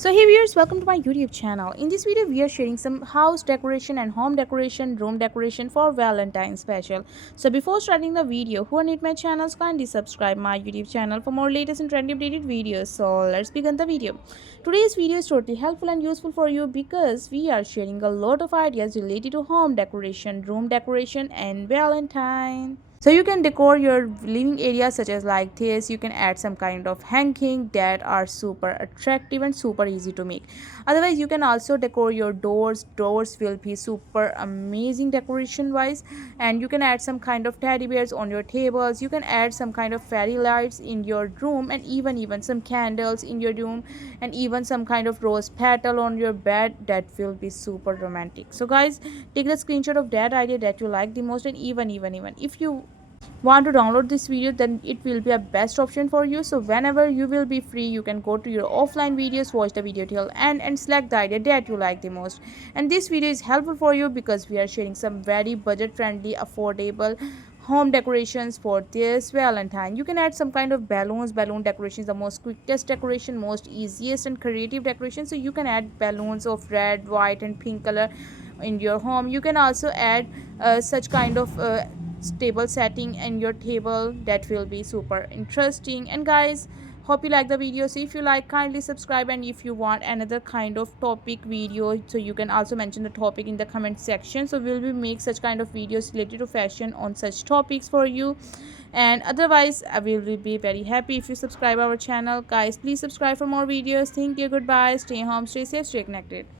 So hey viewers, welcome to my YouTube channel. In this video we are sharing some house decoration and home decoration, room decoration for Valentine special. So before starting the video, who are new to my channel, kindly subscribe my YouTube channel for more latest and trendy updated videos. So let's begin the video. Today's video is totally helpful and useful for you because we are sharing a lot of ideas related to home decoration, room decoration and Valentine. So you can decor your living area such as like this. You can add some kind of hanging that are super attractive and super easy to make. Otherwise you can also decor your doors will be super amazing decoration wise, and you can add some kind of teddy bears on your tables. You can add some kind of fairy lights in your room, and even some candles in your room, and even some kind of rose petal on your bed. That will be super romantic. So guys, take the screenshot of that idea that you like the most, and even if you want to download this video, then it will be a best option for you. So whenever you will be free, you can go to your offline videos, watch the video till end and select the idea that you like the most. And this video is helpful for you because we are sharing some very budget friendly, affordable home decorations for this Valentine. You can add some kind of balloon decoration is the most quickest decoration, most easiest and creative decoration. So you can add balloons of red, white and pink color in your home. You can also add such kind of table setting and your table. That will be super interesting. And guys, hope you like the video. So if you like, kindly subscribe, and if you want another kind of topic video, so you can also mention the topic in the comment section. So we'll be make such kind of videos related to fashion on such topics for you. And otherwise I will be very happy if you subscribe our channel. Guys, please subscribe for more videos. Thank you, goodbye, stay home, stay safe, stay connected.